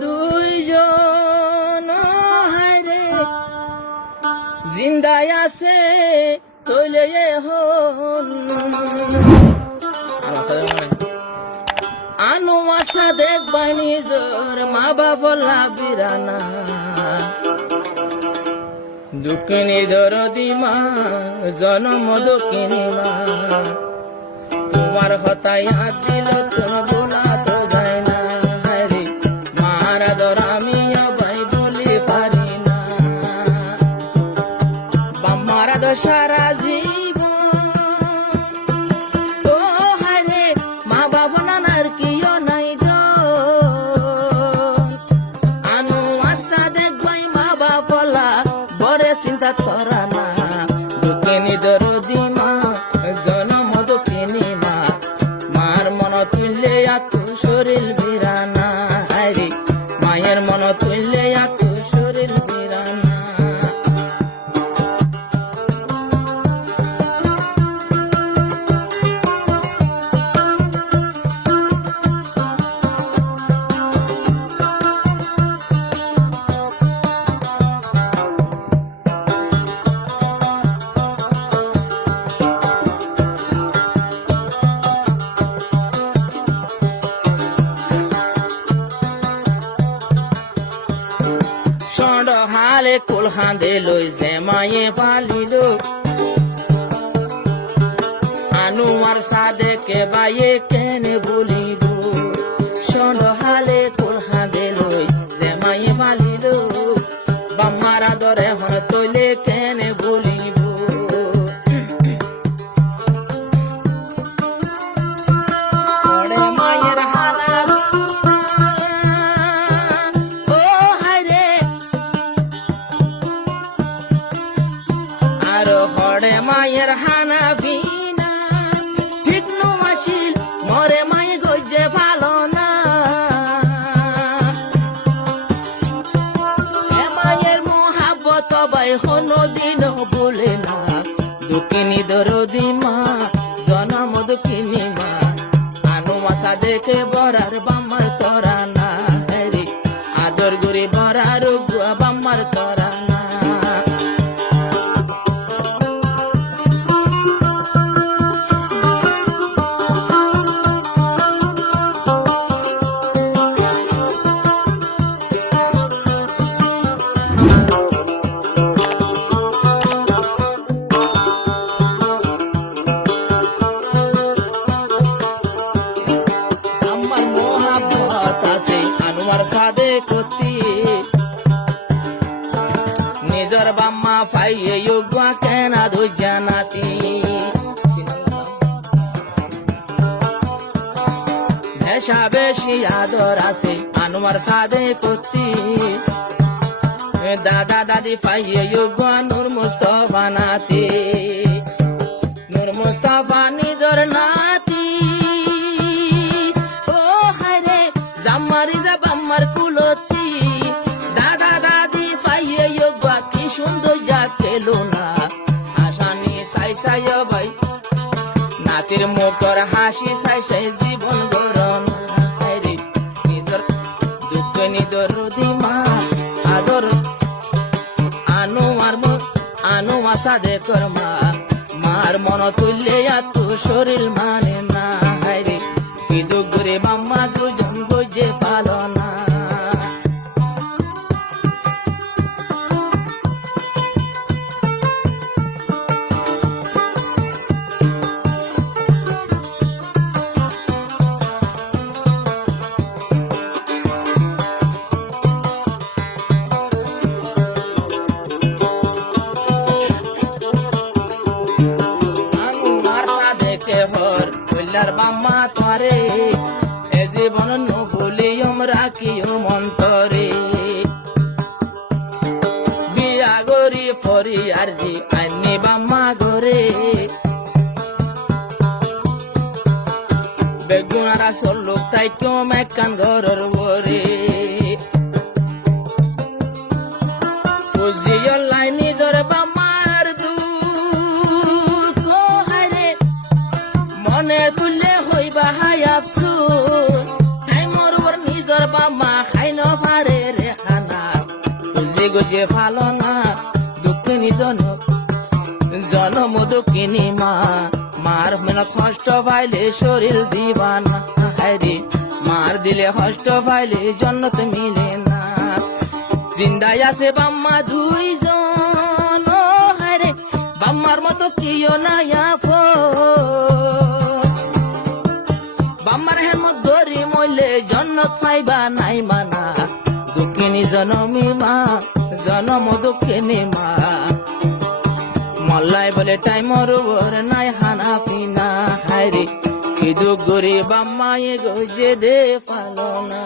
দুইজন হায়রে জিন্দায় আছে তৈলে হন আনু আসা দেখবাই নিজর মা বাবলা বিরানা দুঃখিনী দরদি মা জনম দুঃখিনী মা তোমার হতাই হাত দিল কোন বোলা তো যায় না রে মার আদর আমি ভাই বলি পারি না বাম্মার আদর সারা জীবন ও হায়রে মা বাবা নানার কিও নাই গো আনু আশা দেখবাই মা বাবলা বরে চিন্তা করা না দুঃখিনী দরদি মা জনম দুঃখিনী মা মার মন তুললে এত শরীর বিরানা রে মায়ের মন তুললে এত শরীর বিরানা ষণ্ড হালে কুল খান্দে লই যে মায়ে ফালিল আনু আর সাদে কে বাইয়ে কেনে বলিব ষণ্ড হালে কুল খান্দে লই যে মায়ে ফালিল বাম্মার আদরে হন তৈলে কেনে বলিব মায়ের হালা ও হায়রে আর হরে মায়ের হানা বিনা ঠিক নছিল মরে মাই গজে ভালো না এ মায়ের মোহাব্বত বাই হনো দিন বলে না দুঃখিনী দরদি মা জনম দুঃখিনী মা আনু মাসা দেখে বরার বাম্মার করা না রে আদর গুরি বরার বাম্মার করা না আমার মোহাব্বত আছে আনোয়ার সাদে কতি নিজর বাম্মা ফাইয়ে যোগ্যা কেনা দুজানাতি ভেসা বেশি আদর আছে আনোয়ার সাদে কতি দাদা দাদি ফাইয়ে যোগ্যা নূর মুস্তফা নাতি নূর মুস্তফা নিজর নাতি ও হায়রে জাম্মারি যা বাম্মার কুলতি দাদা দাদি ফাইয়ে যোগ্যা কি সুন্দর যা কেলো না আসানি সাই সাই ভাই নাতির মুখর হাসি সাই সাই জীবন গরম হায়রে নিজর দুঃখিনী দরদি মা আদর আনু আশা দেখর মা মার মন তুললে এত শরীর মানে না হায়রে কি দুগুরে বাম্মা দুজন বুঝে পালো না বাম্মা তোরে এ জীবন নবলিয়ম রাখিও মন্তরে বিয়া গরি ফরি আর জি আইনি বাম্মা গরে বেগুনারা সল্লুক তাই কম একখান ঘরের বরে ফুজিয়র লাই নিজর বাম্মার দুঃখ হায়রে মনে তুললে হইবা হাই আফসোস তাই মোর নিজর বাম্মা খাই ন গজে ভালো না দুঃখিনী জনম দুঃখিনী মা মার মেহনত কষ্ট পাইলে শরীর দিবানা হায়রে মার দিলে কষ্ট পাইলে জন্নত মিলে না জিন্দাই আছে বাম্মা দুইজন ও হায়রে বাম্মার মতো কিও না বাম্মার হেমত ধরি মইলে জন্নত পাইবা নাই মানা দুঃখিনী জনমী মা জনম দুঃখিনী মা মল্লাই বলে টাইমর ওর নাই হানা ফিনা হায়রে কি দুঃখ গরি বাম্মায়ে গজে দে পালো না